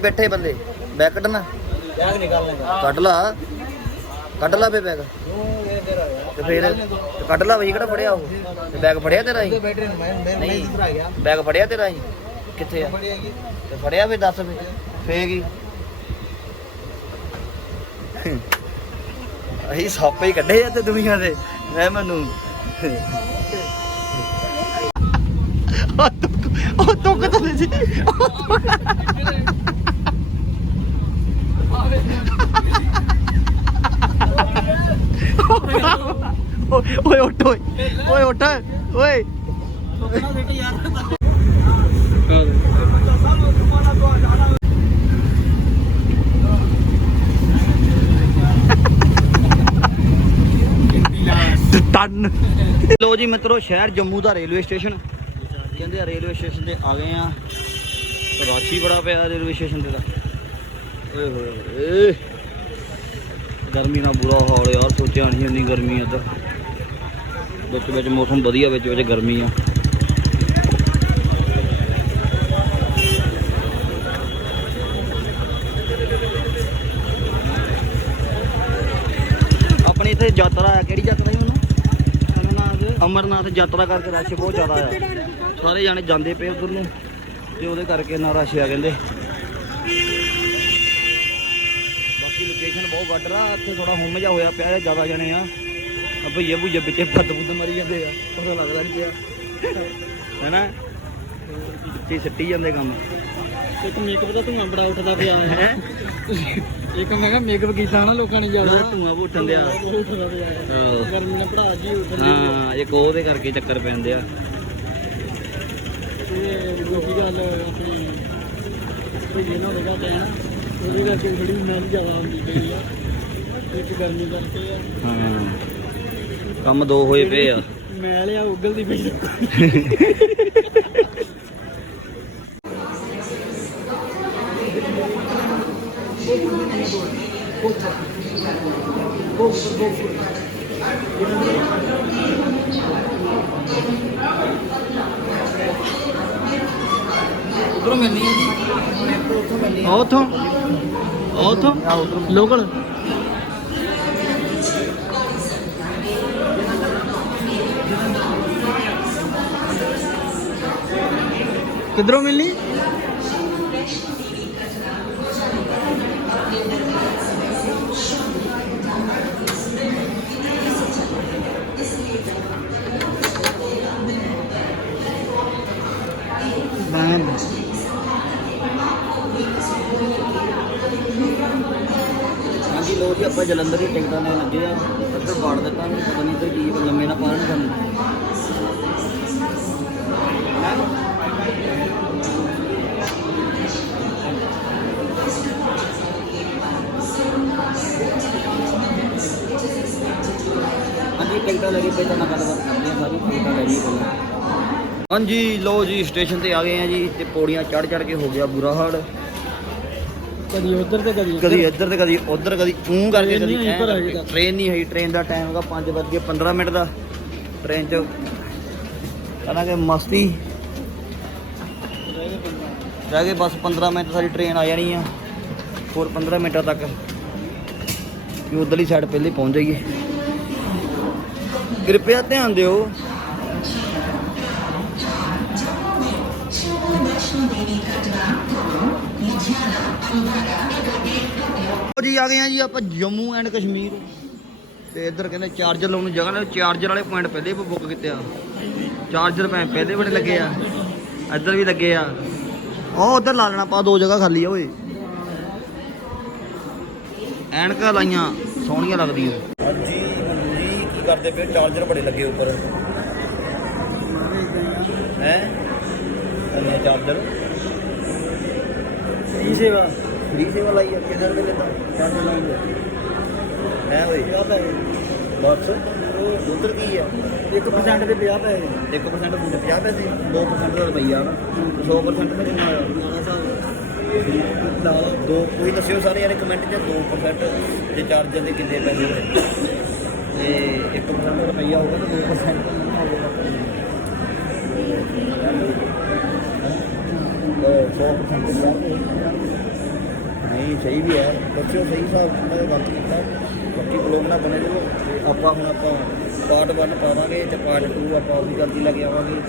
ਬੈਠੇ ਬੰਦੇ। ਬੈਗ ਕੱਢਣਾ? ਬੈਗ ਨਿਕਾਲ ਲੈਂਦਾ। ਕੱਢ ਲਾ। ਕੱਢ ਲਾ ਬੇ ਬੈਗ। ਤੇ ਫੇਰ ਕੱਢ ਲਾ ਬਈ ਕਿਹੜਾ ਫੜਿਆ ਉਹ? ਤੇ ਬੈਗ ਫੜਿਆ ਤੇਰਾ ਹੀ? ਨਹੀਂ। ਬੈਗ ਫੜਿਆ ਤੇਰਾ ਹੀ? ਕਿੱਥੇ ਆ? ਤੇ ਫੜਿਆ ਫੇ ਦੱਸ ਫੇ ਫੇਰ ਕੀ? ਅਹੀ ਹੀ ਕੱਢੇ ਆ ਤੇ ਦੁਨੀਆ ਦੇ। ਮੈਂ ਮੈਨੂੰ। ਉਹ ਤੁੱਕ ਉਹ ਤੁੱਕ ਤਾਂ ਸੀ। ਉਹ ਤੁੱਕ ਓਏ ਉੱਠ, ਓਏ। ਓਏ, ਉੱਠ, ਓਏ। ਟਨ ਲੋ ਜੀ ਮਿੱਤਰੋ, ਸ਼ਹਿਰ ਜੰਮੂ ਦਾ ਰੇਲਵੇ ਸਟੇਸ਼ਨ। ਕਹਿੰਦੇ ਆ ਰੇਲਵੇ ਸਟੇਸ਼ਨ ਤੇ ਆ ਗਏ ਆ। ਰਾਸ਼ੀ ਬੜਾ ਪਿਆ ਰੇਲਵੇ ਸਟੇਸ਼ਨ ਤੇ ਦਾ ਓਏ ਹੋਏ ਹੋਏ। ਗਰਮੀ ਨਾਲ ਬੁਰਾ ਹਾਲ ਯਾਰ ਸੋਚਿਆ ਨਹੀਂ ਇੰਨੀ ਗਰਮੀ ਇੱਧਰ ਵਿੱਚ ਵਿੱਚ ਮੌਸਮ ਵਧੀਆ ਵਿੱਚ ਵਿੱਚ ਗਰਮੀ ਆ। ਆਪਣੇ ਇੱਥੇ ਯਾਤਰਾ ਆ ਕਿਹੜੀ ਯਾਤਰਾ ਹੈ ਉਹਨੂੰ? ਅਮਰਨਾਥ। ਯਾਤਰਾ ਕਰਕੇ ਰਸ਼ ਬਹੁਤ ਜ਼ਿਆਦਾ ਆ। ਸਾਰੇ ਜਾਣੇ ਜਾਂਦੇ ਪਏ ਉਧਰ ਨੂੰ ਤੇ ਉਹਦੇ ਕਰਕੇ ਨਾ ਰਸ਼ ਆ ਕਹਿੰਦੇ ਬਾਕੀ ਲੋਕੇਸ਼ਨ ਬਹੁਤ ਵੱਡ ਰਾ ਇੱਥੇ ਥੋੜਾ ਹੁਮ ਜਾ ਹੋਇਆ ਪਿਆ ਜ਼ਿਆਦਾ ਜਣੇ ਆ। ਆ ਭਈਏ ਭੁਈਏ ਵਿੱਚੇ ਫੱਦ ਫੁੱਦ ਮਰੀ ਜਾਂਦੇ ਆ ਪਤਾ ਲੱਗਦਾ ਨਹੀਂ ਪਿਆ। ਹੈਨਾ? ਵਿੱਚੇ ਸਿੱਟੀ ਜਾਂਦੇ ਕੰਮ। ਇੱਕ ਮੇਕਅਪ ਦਾ ਧੂਆਂ ਬੜਾ ਉੱਠਦਾ ਪਿਆ ਹੈ? ਇੱਕ ਮੈਂ ਕਿਹਾ ਮੇਕਅਪ ਕੀਤਾ ਨਾ ਲੋਕਾਂ ਨੇ ਜ਼ਿਆਦਾ। ਧੂਆਂ ਉੱਠਣ ਦਿਆ। ਗਰਮੀ ਨਾਲ ਭਰਾ ਜੀ ਉੱਠਣ ਹਾਂ ਇੱਕ ਉਹਦੇ ਕਰਕੇ ਚੱਕਰ ਪੈਂਦੇ ਆ। ਤੇ ਗੱਲ ਆਪਣੀ ਕੋਈ ਨਾ ਹੋਵੇਗਾ ਤੇ ਨਾ ਉਹਦੀ ਕਰਕੇ ਥੋੜੀ ਮੈਂ ਜ਼ਿਆਦਾ ਆਉਂਦੀ ਪਈ ਆ। ਇੱਕ ਗਰਮੀ ਕਰਕੇ ਆ। ਹਾਂ। ਕੰਮ ਦੋ ਹੋਏ ਪਏ ਆ। ਮੈਂ ਲਿਆ ਉਗਲਦੀ ਪਈ। ਉਧਰੋਂ ਮਿਲਣੀ ਹੈ ਜੀ। ਉੱਥੋਂ? ਮਿਲਣੀ ਆ ਉਥੋਂ ਉਥੋਂ ਲੋਕਲ? ਕਿੱਧਰੋਂ ਮਿਲਣੀ ਮੈਂ ਹਾਂਜੀ ਲੋ ਜੀ, ਆਪਾਂ ਜਲੰਧਰ ਦੀ ਟਿਕਟਾਂ ਲੈਣ ਲੱਗੇ ਆ। ਇੱਧਰ ਬਾੜ ਦਿੱਤਾ ਪਤਾ ਨਹੀਂ ਤੇ ਕੀ ਲੰਮੇ ਨਾ ਪਾਣ ਕਰਨ। ਹਾਂਜੀ ਟਿਕਟਾਂ ਲੈ ਕੇ ਪਹਿਲਾਂ ਨਾਲ ਗੱਲਬਾਤ ਕਰਦੇ ਆ ਸਾਰੀ ਟਿਕਟਾਂ ਲੈ ਲਈਏ ਪਹਿਲਾਂ। ਹਾਂਜੀ ਲੋ ਜੀ ਸਟੇਸ਼ਨ ਤੇ ਆ ਗਏ ਆ ਜੀ ਤੇ ਪੌੜੀਆਂ ਚੜ ਚੜ ਕੇ ਹੋ ਗਿਆ ਬੁਰਾ ਹਾਲ। ਕਦੀ ਉਧਰ ਤੇ ਕਦੀ ਕਦੀ ਇੱਧਰ। ਤੇ ਕਦੀ ਉੱਧਰ ਕਦੀ ਊਂ ਕਰਕੇ ਕਦੀ ਟ੍ਰੇਨ ਨਹੀਂ ਹੈਗੀ ਟ੍ਰੇਨ ਦਾ ਟਾਈਮ ਹੈਗਾ 5 ਵੱਜ ਕੇ 15 ਮਿੰਟ ਦਾ। ਟ੍ਰੇਨ 'ਚ ਕਹਿੰਦਾ ਕਿ ਮਸਤੀ। ਰਹਿ ਗਏ ਬਸ 15 ਮਿੰਟ ਸਾਡੀ ਟ੍ਰੇਨ ਆ ਜਾਣੀ ਆ। ਹੋਰ 15 ਮਿੰਟਾਂ ਤੱਕ। ਕਿ ਉਧਰਲੀ ਸਾਈਡ ਪਹਿਲੇ ਪਹੁੰਚ ਜਾਈਏ। ਕਿਰਪਿਆ ਧਿਆਨ ਦਿਓ। ਜੀ, ਆ ਗਏ ਆ ਜੀ ਆਪਾਂ ਜੰਮੂ ਐਂਡ ਕਸ਼ਮੀਰ। ਤੇ ਇੱਧਰ ਕਹਿੰਦੇ ਚਾਰਜਰ ਲਾਉਣ ਨੂੰ ਜਗ੍ਹਾ ਨਾਲ ਚਾਰਜਰ ਵਾਲੇ ਪੁਆਇੰਟ ਪਹਿਲੇ ਹੀ ਬੁੱਕ ਕੀਤੇ ਆ। ਚਾਰਜਰ ਪੈ ਪਹਿਲੇ ਬੜੇ ਲੱਗੇ ਆ, ਇੱਧਰ ਵੀ ਲੱਗੇ ਆ। ਉਹ ਉੱਧਰ ਲਾ ਲੈਣਾ ਪਾ ਦੋ ਜਗ੍ਹਾ ਖਾਲੀ ਆ ਓਏ। ਐਨਕਾਂ ਲਾਈਆਂ, ਸੋਹਣੀਆਂ ਲੱਗਦੀਆਂ। ਕਰਦੇ ਪਏ ਚਾਰਜਰ ਬੜੇ ਲੱਗੇ ਉੱਪਰ। ਹੈ? ਕੰਨੇ ਚਾਰਜਰ। ਕੀ ਸੇਵਾ? ਫ੍ਰੀ ਸੇਵਾ ਲਾਈ ਆ ਕਿੰਨੇ ਰੁਪਏ ਲੈਂਦਾ? ਚਾਰਜਰ ਲਾਉਂਗੇ। ਹੈ ਓਏ? ਬਸ। ਉਧਰ ਕੀ ਆ? 1% ਦੇ 50 ਪੈਸੇ 1% ਬੁੱਢ 50 ਪੈਸੇ? 2% ਦਾ ਰੁਪਈਆ ਨਾ 100% ਦਾ ਕਿੰਨਾ ਲਓ ਦੋ ਕੋਈ ਦੱਸਿਓ ਸਾਰੇ ਯਾਰ ਕਮੈਂਟ 'ਚ 2% ਜੇ ਚਾਰਜਰ ਦੇ ਕਿੰਨੇ ਪੈਸੇ ਹੋਏ ਤੇ 1% ਰੁਪਈਆ ਹੋਊਗਾ ਤਾਂ 2% ਕਿੰਨਾ ਹੋਊਗਾ ਨਹੀਂ, ਸਹੀ ਵੀ ਹੈ। ਬੱਚਿਓ ਸਹੀ ਹਿਸਾਬ ਨਾਲ ਗਲਤ ਕੀਤਾ। ਬਾਕੀ ਬਲੌਗ ਨਾ ਬਣੇ ਰਹੋ। ਤੇ ਆਪਾਂ ਹੁਣ ਆਪਾਂ ਪਾਰਟ 1 ਪਾਵਾਂਗੇ ਤੇ ਪਾਰਟ 2 ਆਪਾਂ ਉਹ ਵੀ ਜਲਦੀ ਲੈ ਕੇ ਆਵਾਂਗੇ।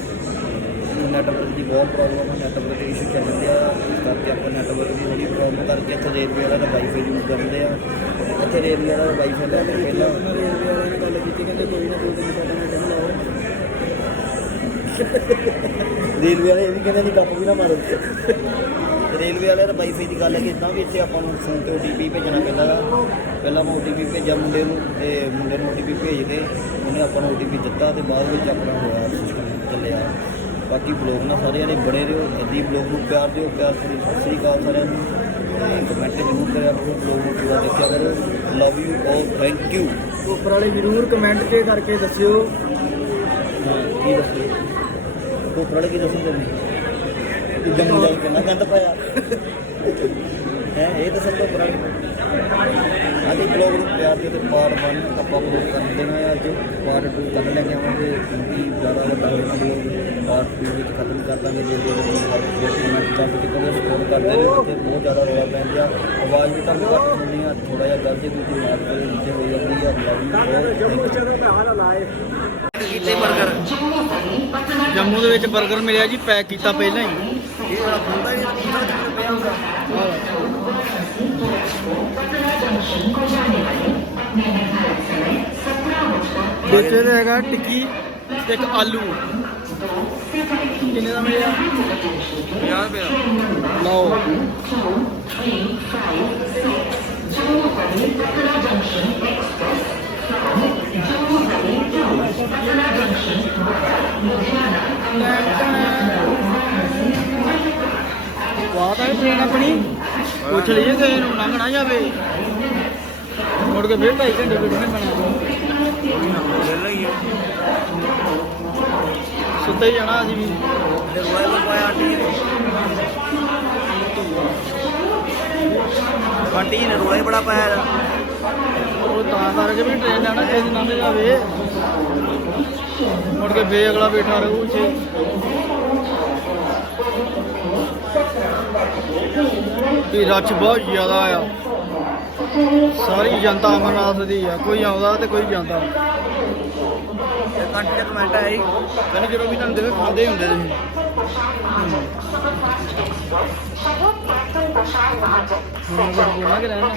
ਨੈਟਵਰਕ ਦੀ ਬਹੁਤ ਪ੍ਰੋਬਲਮ ਹੈ ਨੈਟਵਰਕ ਦੇ ਇਸ਼ੂ ਚੱਲ ਰਿਹਾ ਕਰਕੇ ਆਪਾਂ ਨੈਟਵਰਕ ਦੀ ਥੋੜੀ ਪ੍ਰੋਬਲਮ ਕਰਕੇ ਇੱਥੇ ਰੇਲਵੇ ਵਾਲਾ ਦਾ ਵਾਈਫਾਈ ਯੂਜ਼ ਕਰਦੇ ਆ। ਇੱਥੇ ਰੇਲਵੇ ਵਾਲਾ ਦਾ ਵਾਈਫਾਈ ਲੈ ਕੇ ਪਹਿਲਾਂ ਕੀਤੀ, ਕਹਿੰਦੇ ਕੋਈ ਨਾ ਕੋਈ ਦਿਨ ਸਾਡਾ ਨਾਲ ਲਾਓ ਰੇਲਵੇ ਵਾਲੇ ਇਹ ਵੀ ਕਹਿੰਦੇ ਨਹੀਂ ਗੱਪ ਵੀ ਨਾ ਮਾਰੋ। ਰੇਲਵੇ ਵਾਲੇ ਦਾ ਵਾਈਫਾਈ ਦੀ ਗੱਲ ਹੈ ਕਿ ਇਦਾਂ ਵੀ ਇੱਥੇ ਆਪਾਂ ਨੂੰ ਫੋਨ ਤੇ OTP ਭੇਜਣਾ ਪੈਂਦਾ ਗਾ। ਪਹਿਲਾਂ ਮੈਂ OTP ਭੇਜਿਆ ਮੁੰਡੇ ਨੂੰ ਤੇ ਮੁੰਡੇ ਨੂੰ OTP ਭੇਜ ਕੇ ਉਹਨੇ ਆਪਾਂ ਨੂੰ OTP ਦਿੱਤਾ ਤੇ ਬਾਅਦ ਵਿੱਚ ਆਪਣਾ ਹੋਇਆ ਸਿਸਟਮ ਚੱਲਿਆ। ਬਾਕੀ ਬਲੌਗ ਨਾਲ ਸਾਰਿਆਂ ਨੇ ਬਣੇ ਰਹੋ। ਜੱਦੀ ਬਲੌਗ ਨੂੰ ਪਿਆਰ ਦਿਓ, ਪਿਆਰ ਕਰੀ ਸਤਿ ਸ੍ਰੀ ਅਕਾਲ ਸਾਰਿਆਂ ਨੂੰ। ਕਮੈਂਟ ਜ਼ਰੂਰ ਕਰਿਆ ਕਰੋ ਬਲੌਗ ਨੂੰ ਪੂਰਾ ਦੇਖਿਆ ਕਰੋ। Love you all thank you ਉੱਪਰ ਵਾਲੇ ਜ਼ਰੂਰ ਕਮੈਂਟ ਕੇ ਕਰਕੇ ਦੱਸਿਓ। ਹਾਂ ਕੀ ਦੱਸੋ? ਕੋਪਰੜ ਕੀ ਦੱਸਣ ਤੁਹਾਨੂੰ ਜੰਮੂ ਜਾ ਕਿੰਨਾ ਗੰਦ ਪਾਇਆ। ਹੈ, ਇਹ ਤਾਂ ਸਭ ਤੋਂ ਪੁਰਾਣੀ ਆਦੀ ਬਲੌਗ ਨੂੰ ਪਿਆਰ ਦੇ ਤੇ ਪਾਰਟ 1 ਆਪਾਂ ਬਲੌਗ ਕਰ ਦੇਣਾ ਅੱਜ ਪਾਰਟ 2 ਕੱਢ ਲੈ ਕੇ ਆਵਾਂਗੇ ਕਿਉਂਕਿ ਜ਼ਿਆਦਾ ਵੱਡਾ ਬਲੌਗ ਪਾਰਟ 2 ਵਿੱਚ ਖਤਮ ਕਰ ਦਾਂਗੇ ਜੇ ਜੇ ਕਮੈਂਟ ਕਰਕੇ ਕਿਤੇ ਸਪੋਰਟ ਕਰਦੇ ਨੇ ਤੇ ਬਹੁਤ ਜ਼ਿਆਦਾ ਰੌਲਾ ਪੈਂਦਾ ਆਵਾਜ਼ ਵੀ ਤੁਹਾਨੂੰ ਘੱਟ ਸੁਣਨੀ ਆ ਥੋੜਾ ਜਿਹਾ ਗੱਲ ਜੇ ਕੋਈ ਮਾਰ ਕਰੇ ਨੀਚੇ ਹੋ ਜਾਂਦੀ ਆ ਜੰਮੂ ਦੇ ਵਿੱਚ 버ਗਰ ਮਿਲਿਆ ਜੀ ਪੈਕ ਕੀਤਾ ਪਹਿਲਾਂ ਹੀ ਇਹ ਵਾਲਾ ਖੁੱਲਦਾ ਹੀ ਨਹੀਂ ਕਿਹੜਾ ਪਿਆ ਹੁੰਦਾ ਵਿੱਚ ਹੈਗਾ ਟਿੱਕੀ ਤੇ ਇੱਕ ਆਲੂ। ਕਿੰਨੇ ਦਾ ਮਿਲਿਆ 50 ਰੁਪਏ ਲਓ ਵਾਹ ਤਾਂ ਟ੍ਰੇਨ ਆਪਣੀ ਪੁੱਛ ਲਈਏ ਕਿ ਇਹਨੂੰ ਲੰਘ ਨਾ ਜਾਵੇ ਮੁੜ ਕੇ ਫੇਰ ਢਾਈ ਘੰਟੇ ਵੇਟਣੇ ਪੈਣਾ ਲੈ ਲਈ ਸੁੱਤੇ ਹੀ ਜਾਣਾ ਅਸੀਂ ਵੀ। ਆਂਟੀ ਨੇ ਰੋਇਆ ਬੜਾ ਪਾਇਆ ਇਹਦਾ। ਉਹ ਤਾਂ ਕਰਕੇ ਵੀ ਟ੍ਰੇਨ ਜਾਣਾ ਕਿਸੇ ਦਿਨ ਜਾਵੇ ਮੁੜ ਕੇ ਫੇਰ ਅਗਲਾ ਬੈਠਾ ਰਹੂ ਇੱਥੇ ਵੀ ਰੱਛ ਬਹੁਤ ਜ਼ਿਆਦਾ ਆ। ਸਾਰੀ ਜਨਤਾ ਅਮਰਨਾਥ ਦੀ ਆ ਕੋਈ ਆਉਂਦਾ ਤੇ ਕੋਈ ਜਾਂਦਾ। ਕੰਟਰੀ ਦਾ ਕਮੈਂਟ ਆਇਆ ਸੀ। ਕਹਿੰਦੇ ਜਦੋਂ ਵੀ ਤੁਹਾਨੂੰ ਦੇਖੋ ਖਾਂਦੇ ਹੀ ਹੁੰਦੇ ਤੁਸੀਂ। ਹੁਣ ਬੋਲਾਂਗੇ ਰਹਿਣਾ।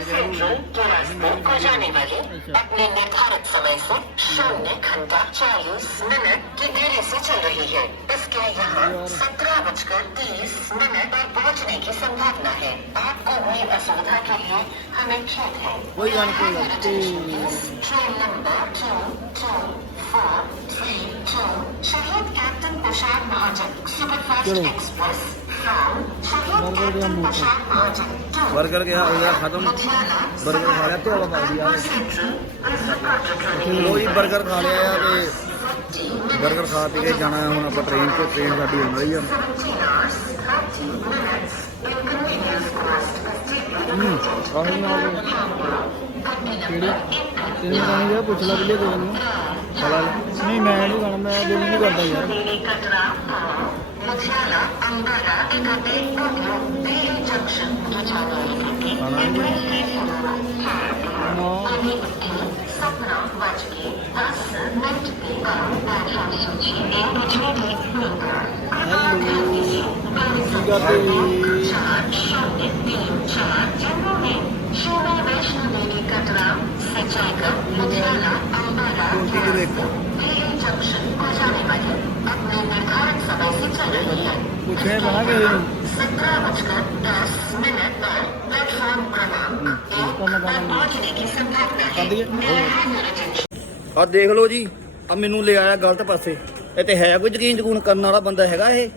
को जाने वाले अपने निर्धारित समय से शून्य घंटा चालीस मिनट की देरी से चल। रही है इसके यहाँ सत्रह बजकर तीस मिनट पर पहुँचने की संभावना है आपको हुई असुविधा के लिए हमें खेद है train number two two four three two Shaheed captain Kushal Mahajan superfast express burger ਗਿਆ हो गया ख़त्म बर्गर खा लिया धोला पा दिया ਉਹੀ 버ਗਰ ਖਾ ਲਿਆ ਆ ਤੇ 버ਗਰ ਖਾ ਪੀ ਕੇ ਜਾਣਾ ਹੁਣ ਆਪਾਂ ਟ੍ਰੇਨ ਤੇ ਟ੍ਰੇਨ ਸਾਡੀ ਆਉਂਦਾ ਹੀ ਆ ਪੁੱਛ ਲੈ ਬਿਲੇ ਨਹੀਂ, ਮੈਂ ਨਹੀਂ ਗਾਣਾ ਮੈਂ ਦਿਲ ਨਹੀਂ ਕਰਦਾ ਯਾਰ। Ludhiana, Ambala, Ekate, Bordeaux, Bay Junction, Ludhiana, Ekate, ਸਪਨਾ ਵੱਜ ਕੇ 10 ਮਿੰਟ ਦੇ ਬਾਅਦ ਪਾਠਾਂ ਸੂਚੀ ਦੇ ਪਿਛਲੇ ਨੰਬਰ ਚਾਰ ਸ਼ੂਨਯ ਤਿੰਨ ਚਾਰ ਜੰਮੂ ਨੇ ਸ਼ੋਭਾ ਵੈਸ਼ਨੋ ਦੇਵੀ ਕਟਰਾਮ ਸਚਾਈਗਰ ਲੁਧਿਆਣਾ ਅੰਬਾਲਾ ਜੰਕਸ਼ਨ ਕੋ ਜਾਣੇ ਵਾਲੀ ਆ ਦੇਖ ਲਓ ਜੀ, ਆ ਮੈਨੂੰ ਲੈ ਆਇਆ ਗਲਤ ਪਾਸੇ। ਇਹ ਤੇ ਹੈ ਕੋਈ ਯਕੀਨ ਜਕੂਨ ਕਰਨ ਵਾਲਾ ਬੰਦਾ ਹੈਗਾ ਇਹ?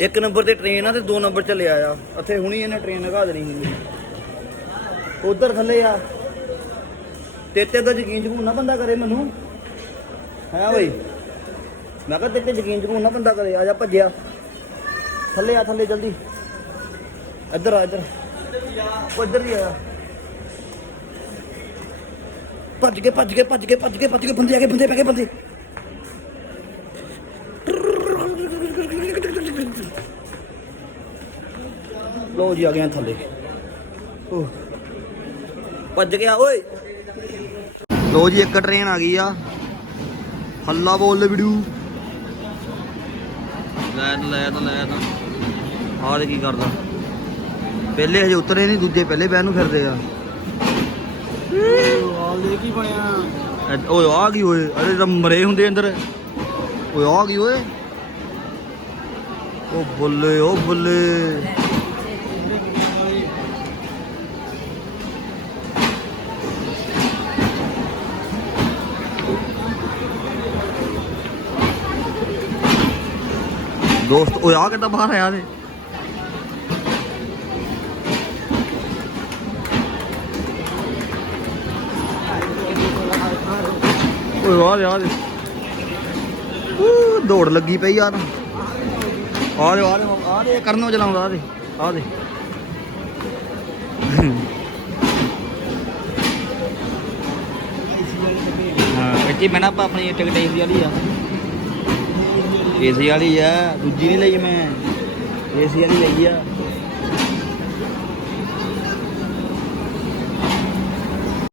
ਇੱਕ ਨੰਬਰ ਤੇ ਟ੍ਰੇਨ ਆ ਤੇ ਦੋ ਨੰਬਰ ਚ ਲੈ ਆਇਆ ਇੱਥੇ ਹੁਣੀ ਇਹਨੇ ਟ੍ਰੇਨ ਲਗਾ ਦੇਣੀ ਸੀ। ਉਧਰ ਥੱਲੇ ਆ। ਤੇ ਤੇ ਦਾ ਯਕੀਨ ਜਕੂਨ ਨਾ ਬੰਦਾ ਕਰੇ ਮੈਨੂੰ। ਹੈ ਬਈ ਮੈਂ ਕਿਹਾ ਤੇ ਤੇ ਯਕੀਨ ਜਕੂਨ ਨਾ ਬੰਦਾ ਕਰੇ, ਆ ਜਾ ਭੱਜਿਆ। ਥੱਲੇ ਆ, ਥੱਲੇ ਜਲਦੀ। ਇੱਧਰ ਆ, ਇੱਧਰ। ਉਹ ਇੱਧਰ ਹੀ ਆ ਭੱਜ ਕੇ ਭੱਜ ਕੇ ਭੱਜ ਕੇ ਭੱਜ ਕੇ ਭੱਜ ਕੇ ਬੰਦੇ ਆ ਗਏ, ਬੰਦੇ ਪੈ ਗਏ, ਬੰਦੇ। ਲੋ ਜੀ, ਆ ਗਏ ਆ ਥੱਲੇ। ਭੱਜ ਗਿਆ, ਓਏ। ਲੋ ਜੀ, ਇੱਕ ਟ੍ਰੇਨ ਆ ਗਈ ਆ। ਹੱਲਾ ਬੋਲ ਲੈ ਵੀਡੀਓ। ਲੈ ਤਾਂ ਲੈ ਤਾਂ ਲੈ ਤਾਂ ਆਹ ਦੇ ਕੀ ਕਰਦਾ। ਪਹਿਲੇ ਹਜੇ ਉਤਰੇ ਨਹੀਂ ਦੂਜੇ ਪਹਿਲੇ ਬਹਿਣ ਨੂੰ ਫਿਰਦੇ ਆ। ਦੇ ਕੀ ਬਣਿਆ ਓਏ ਆ ਗਈ ਓਏ ਅਰੇ ਤਾਂ ਮਰੇ ਹੁੰਦੇ ਅੰਦਰ। ਓਏ ਆ ਗਈ ਓਏ ਉਹ ਬੱਲੇ ਉਹ ਬੱਲੇ। ਦੋਸਤ, ਓਏ ਆ ਕਿੱਦਾਂ ਬਾਹਰ ਆਇਆ ਤੇ ਓਏ ਆ ਦੇ ਆ ਦੌੜ ਲੱਗੀ ਪਈ ਯਾਰ। ਆ ਦੇ ਆ ਦੇ ਆ ਦੇ ਕਰਨੋਂ ਚਲਾਉਂਦਾ ਆ ਦੇ ਆ ਦੇ। ਹਾਂ, ਇੱਥੇ ਮੈਂ ਨਾ ਆਪਾਂ ਆਪਣੀ ਟਿਕਟ ਏਸੀ ਵਾਲੀ ਆ। ਏਸੀ ਵਾਲੀ ਆ ਦੂਜੀ ਨਹੀਂ ਲਈ ਮੈਂ। ਏਸੀ ਵਾਲੀ ਲਈ ਆ।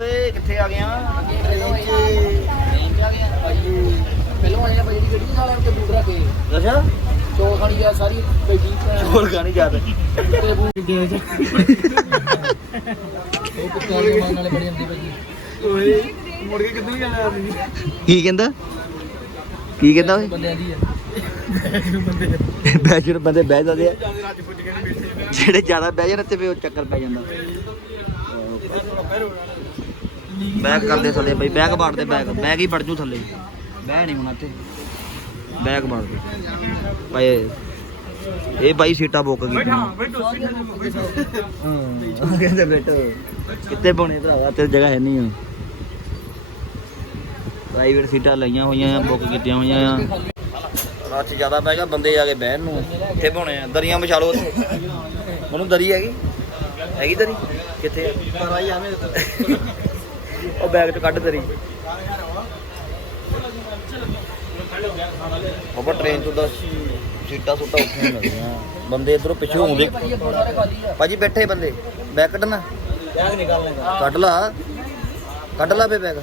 ਓਏ ਕਿੱਥੇ ਆ ਗਿਆ? ਪਹਿਲਾਂ ਆਇਆ ਭਾਈ ਜਿਹੜੀ ਨਾਲ ਤੇ ਰੱਖ ਕੇ। ਅੱਛਾ? ਚੋ ਖਾਣੀ ਆ ਸਾਰੀ ਬੈਠੀ ਹੋਰ ਗਾਣੀ ਜ਼ਿਆਦਾ ਤੇ। ਦੇ ਜਾ? ਉਹ ਕੁੱਤੇ ਮਾਰਨ ਵਾਲੇ ਬੜੀ ਹੁੰਦੀ ਭਾਜੀ ਓਏ ਮੁੜ ਕੇ ਕਿੱਧਰ ਜਾਣਾ ਆਦਮੀ ਕੀ ਕਹਿੰਦਾ? ਕੀ ਕਹਿੰਦਾ ਓਏ? ਬੰਦਿਆਂ ਦੀ ਆ। ਬੰਦੇ ਬੈਜਰ ਬੰਦੇ ਬਹਿ ਜਾਂਦੇ ਆ। ਜਿਹੜੇ ਜ਼ਿਆਦਾ ਬਹਿ ਜਾਣ ਤੇ ਫਿਰ ਉਹ ਚੱਕਰ ਪੈ ਜਾਂਦਾ। ਬੈਗ ਕਰਦੇ ਥੱਲੇ ਬਈ ਬੈਗ ਬਾੜਦੇ ਬੈਗ। ਬੈਗ ਹੀ ਵੜ ਜੂ ਥੱਲੇ? ਬਹਿ ਨਹੀਂ ਹੋਣਾ ਤੇ ਬੈਗ ਬਾੜ ਦੇ। ਭਾਈ ਇਹ ਬਾਈ ਸੀਟਾਂ ਬੁੱਕ ਗਈਆਂ ਹਾਂ ਕਹਿੰਦੇ ਬੈਠੋ। ਕਿੱਥੇ ਪਾਉਣੇ ਭਰਾਵਾ? ਤੇ ਜਗ੍ਹਾ ਹੈ ਨਹੀਂ ਪ੍ਰਾਈਵੇਟ ਸੀਟਾਂ ਲਈਆਂ ਹੋਈਆਂ ਆ ਬੁੱਕ ਕੀਤੀਆਂ ਹੋਈਆਂ ਆ। ਰਾਤ ਜ਼ਿਆਦਾ ਪੈ ਗਿਆ ਬੰਦੇ ਆ ਕੇ ਬਹਿਣ ਨੂੰ ਕਿੱਥੇ ਪਾਉਣੇ ਆ। ਦਰੀਆਂ ਵਿਛਾ ਲਓ ਉੱਥੇ। ਮੈਨੂੰ ਦਰੀ ਹੈਗੀ? ਹੈਗੀ ਦਰੀ? ਕਿੱਥੇ ਆ? ਪਰ ਆਈ ਆਵੇਂ ਉਹ ਬੈਗ ਚ ਕੱਢ ਦਰੀ। ਬਾਬਾ ਟ੍ਰੇਨ ਤੋਂ ਦਾ ਸੀਟਾਂ ਸੁੱਟਾਂ ਉੱਥੇ ਮਿਲਦੀਆਂ ਬੰਦੇ ਇਧਰੋਂ ਪਿੱਛੋਂ ਆਉਂਦੇ। ਭਾਜੀ ਬੈਠੇ ਬੰਦੇ। ਬੈਗ ਕੱਢਣਾ? ਬੈਗ ਕੱਢ ਲਾ। ਕੱਢ ਲਾ ਫੇ ਬੈਗ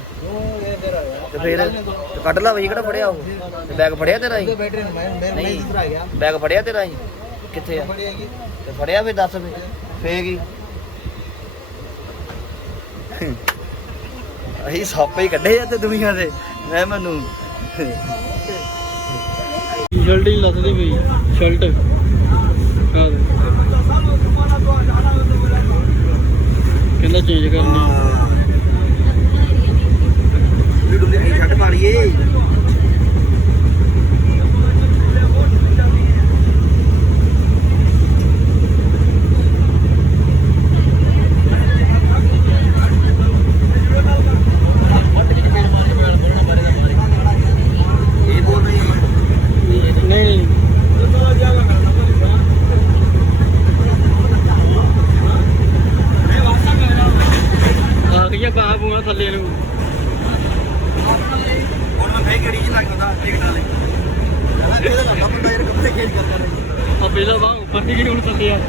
ਤੇ ਫੇਰ ਤੇ ਕੱਢ ਲਾ ਵਹੀ ਕਿਹੜਾ ਫੜਿਆ ਉਹ? ਤੇ ਬੈਗ ਫੜਿਆ ਤੇਰਾ ਹੀ? ਬੈਟਰੀ ਬੈਗ ਫੜਿਆ ਤੇਰਾ ਹੀ? ਕਿੱਥੇ ਆ? ਤੇ ਫੜਿਆ ਫੇ ਦੱਸ ਫੇ ਫੇ ਕੀ? ਅਸੀਂ ਸਾਪੇ ਹੀ ਕੱਢੇ ਆ ਤੇ ਦੁਨੀਆ ਦੇ ਮੈਂ ਮੈਨੂੰ। ਸ਼ਰਟ ਹੀ ਲੱਥਦੀ ਪਈ ਸ਼ਰਟ ਕਹਿੰਦਾ ਚੇਂਜ ਕਰਨੀ ਵੀਡੀਓ ਦੀ ਛੱਡ ਮਾਰੀਏ ਇਹ ਬੋਲ ਰਹੀ ਹੈ ਨਹੀਂ ਨਹੀਂ ਆ ਗਿਆ ਕਾ ਬੂਆ ਥੱਲੇ ਨੂੰ ਹੁਣ ਮੈਂ ਫੇਰ ਕਿਹੜੀ ਚ ਲੱਗਦਾ ਟਿਕਟ ਵਾਲੇ ਇਹਦਾ ਲੱਗਦਾ ਮੁੰਡਾ ਯਾਰ ਕਿੱਥੇ ਖੇਡ ਕਰਦਾ ਰਿਹਾ ਆ ਪਹਿਲਾਂ ਬਾਹ ਉੱਪਰ ਦੀ ਗਈ ਹੁਣ ਥੱਲੇ ਆ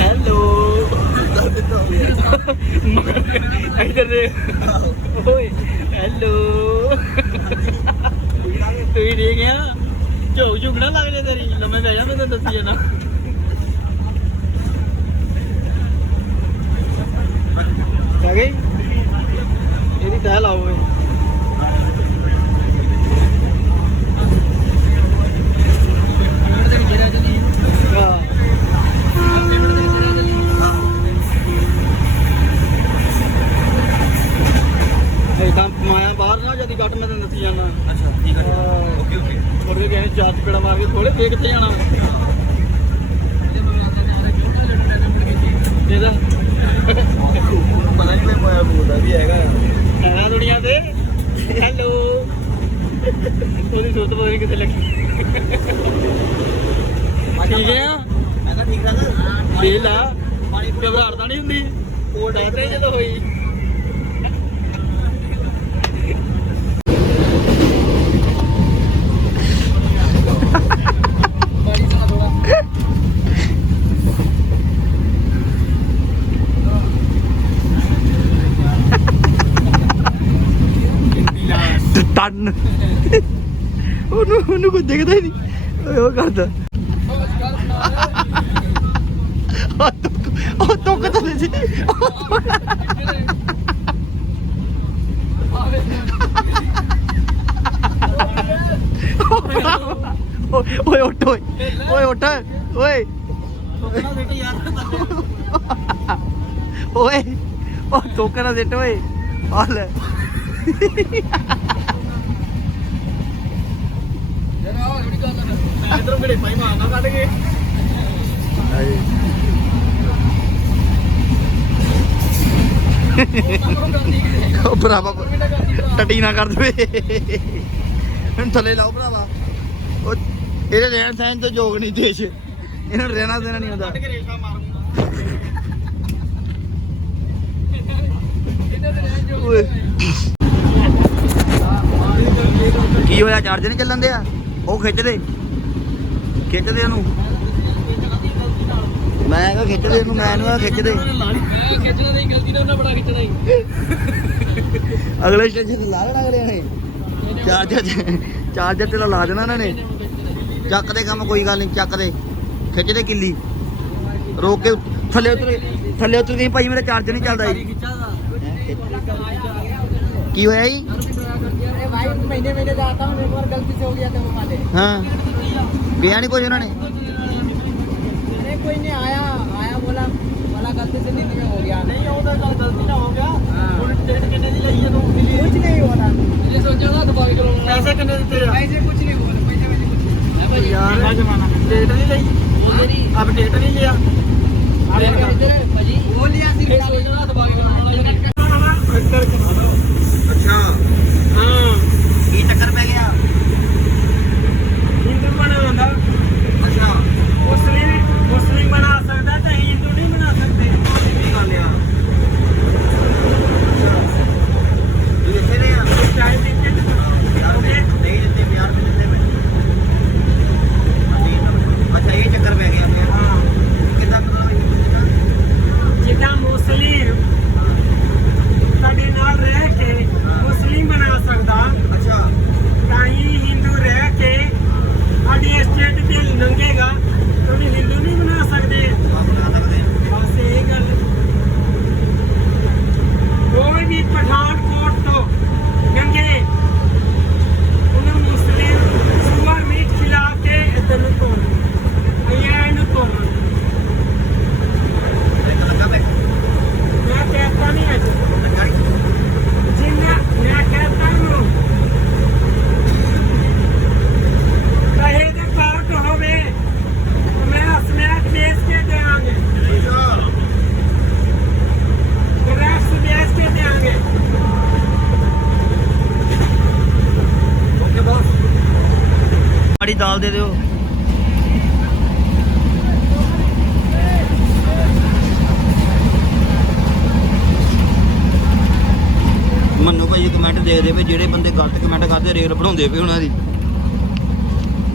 ਹੈਲੋ ਇੱਧਰ ਦੇ ਓਏ ਹੈਲੋ ਤੂੰ ਹੀ ਦੇ ਗਿਆ ਝੋਕ ਝੁਕ ਨਾ ਲੱਗ ਜੇ ਤੇਰੀ ਲੰਮੇ ਪੈ ਜਾ ਮੈਂ ਤੈਨੂੰ ਦੱਸੀ ਗਈ ਇਹਦੀ ਤਹਿ ਲਾਓ ਓਏ ਹਾਂ ਇਦਾਂ ਮਾਇਆ ਬਾਹਰ ਨਾ ਜਦੀ ਕੱਟ ਮੈਂ ਤੈਨੂੰ ਦੱਸੀ ਜਾਣਾ ਅੱਛਾ ਠੀਕ ਹੈ ਓਕੇ ਓਕੇ ਮੁੜ ਕੇ ਕਹਿੰਦੇ ਚਾਰ ਚਪੇੜਾ ਮਾਰ ਕੇ ਥੋੜੇ ਫੇਰ ਕਿੱਥੇ ਜਾਣਾ ਇਹਦਾ ਪਤਾ ਨਹੀਂ ਮੈਂ ਮਾਇਆ ਬੋਲਦਾ ਵੀ ਹੈਗਾ ਹੈਗਾ ਦੁਨੀਆ ਤੇ ਹੈਲੋ ਉਹਦੀ ਸੁੱਤ ਪਤਾ ਨਹੀਂ ਕਿੱਥੇ ਲੱਗੀ ਠੀਕ ਹੈ ਮੈਂ ਕਿਹਾ ਠੀਕ ਠਾਕ ਫੇਲ ਆ ਪਾਣੀ ਘਬਰਾਹਟ ਤਾਂ ਨਹੀਂ ਹੁੰਦੀ। ਉਹ ਡਰਦੇ ਜਦੋਂ ਹੋਈ। ਟੰਨ ਉਹਨੂੰ ਉਹਨੂੰ ਕੋਈ ਦਿਖਦਾ ਹੀ ਨਹੀਂ। ਓਏ ਉਹ ਕਰਦਾ ਉਹ ਤੁੱਕ ਉਹ ਤੁੱਕ ਤਾਂ ਨਹੀਂ ਸੀ ਓਏ ਓਏ ਉੱਠ ਓਏ ਓਏ ਉੱਠ ਓਏ ਓਏ ਉਹ ਤੋਕਾ ਨਾ ਉਹ ਭਰਾਵਾ ਟੱਟੀ ਨਾ ਕਰ ਦੇਵੇ। ਹੁਣ ਥੱਲੇ ਲਾਓ ਭਰਾਵਾ। ਉਹ ਇਹਦੇ ਰਹਿਣ ਸਹਿਣ ਤੇ ਜੋਗ ਨਹੀਂ ਦੇਸ਼। ਇਹਨਾਂ ਨੂੰ ਰਹਿਣਾ ਦੇਣਾ ਨਹੀਂ ਹੁੰਦਾ। ਕੇ ਹੋਇਆ? ਚਾਰਜ ਨਹੀਂ ਚੱਲਣ ਦਿਆ? ਉਹ ਖਿੱਚ ਦੇ। ਖਿੱਚ ਦੇ ਉਹਨੂੰ। ਮੈਂ ਕਿਹਾ ਖਿੱਚ ਦੇ ਇਹਨੂੰ ਮੈਂ ਇਹਨੂੰ ਆ ਖਿੱਚ ਦੇ ਅਗਲੇ ਸਟੇਸ਼ਨ ਤੇ ਲਾ ਲੈਣਾ ਅਗਲੇ ਨੇ। ਚਾਰਜਰ ਚਾਰਜਰ ਤੇ ਲਾ ਦੇਣਾ ਇਹਨਾਂ ਨੇ। ਚੱਕ ਦੇ ਕੰਮ ਕੋਈ ਗੱਲ ਨਹੀਂ ਚੱਕ ਦੇ। ਖਿੱਚ ਦੇ ਕਿੱਲੀ। ਰੋਕ ਕੇ ਥੱਲੇ ਉਤਰ ਥੱਲੇ ਉਤਰ ਗਈ ਭਾਈ ਮੇਰਾ ਚਾਰਜਰ ਨਹੀਂ ਚੱਲਦਾ ਕੀ ਹੋਇਆ ਜੀ? ਅਰੇ ਭਾਈ ਮਹੀਨੇ ਮਹੀਨੇ ਜਾਤਾ ਹੂੰ ਇੱਕ ਵਾਰ ਗਲਤੀ ਸੇ ਹੋ ਗਿਆ ਤੇ ਉਹ ਵਾਲੇ ਹਾਂ। ਗਿਆ ਨਹੀਂ ਉਹਨਾਂ ਨੇ? कोई नहीं आया आया बोला बोला गलती से नींद में हो गया नहीं होता कल गलती ना हो गया और डेट कितने दी लगी है तो कुछ नहीं हो रहा ये सोचा था दबा के पैसे कितने देते हैं पैसे कुछ नहीं बोले पैसे वैसे कुछ नहीं यार जमाना डेट नहीं ली अब डेट नहीं लिया वो लिया सिर्फ सोचा था दबा के ਸਟੇਟ ਤੇ ਲੰਘੇਗਾ ਤਾਂ ਵੀ ਹਿੰਦੂ ਨਹੀਂ ਬਣਾ ਸਕਦੇ ਆਪ ਬਣਾ ਸਕਦੇ ਬਸ ਇਹ ਗੱਲ ਕੋਈ ਵੀ ਪਠਾਨਕੋਟ ਤੋਂ ਲੰਘੇ ਉਹਨੂੰ ਮੁਸਲਿਮ ਸੁਅਰ ਮੀਟ ਖਿਲਾ ਕੇ ਇੱਧਰ ਨੂੰ ਤੋੜ ਅਈਆ ਇਹਨੂੰ ਤੋੜ ਇੱਕ ਲੱਗਾ ਬੈ ਮੈਂ ਕਹਿਤਾ ਨਹੀਂ ਅੱਜ ਲੱਗਾ ਨੀ? ਜਿੰਨਾ ਮੈਂ ਕਹਿਤਾ ਨੂੰ ਕਹੇ ਦੇ ਕਾਟ ਹੋਵੇ ਤਾਂ ਮੈਂ ਅਸਮਿਆਤ ਵੇਚ ਕੇ ਦੇਵਾਂਗੇ ਗ੍ਰਾਫਸ ਵੇਚ ਕੇ ਦੇਵਾਂਗੇ ਓਕੇ ਬॉस ਮਾੜੀ ਦਾਲ ਦੇ ਦਿਓ। ਮੰਨੂ ਭਾਈ ਕਮੈਂਟ ਦੇਖਦੇ ਪਏ, ਜਿਹੜੇ ਬੰਦੇ ਗਲਤ ਕਮੈਂਟ ਕਰਦੇ ਰੇਲ ਬਣਾਉਂਦੇ ਪਏ ਉਹਨਾਂ ਦੀ।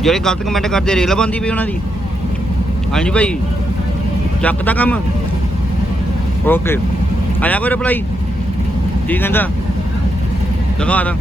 ਜਿਹੜੇ ਗਲਤ ਕਮੈਂਟ ਕਰਦੇ ਰੇਲ ਬੰਦੀ ਪਈ ਉਹਨਾਂ ਦੀ। ਹਾਂਜੀ ਭਾਈ? ਚੱਕ ਦਾ ਕੰਮ? ਓਕੇ ਆਇਆ ਕੋਈ ਰਿਪਲਾਈ ਕੀ ਕਹਿੰਦਾ? ਦਿਖਾ ਦਾਂ।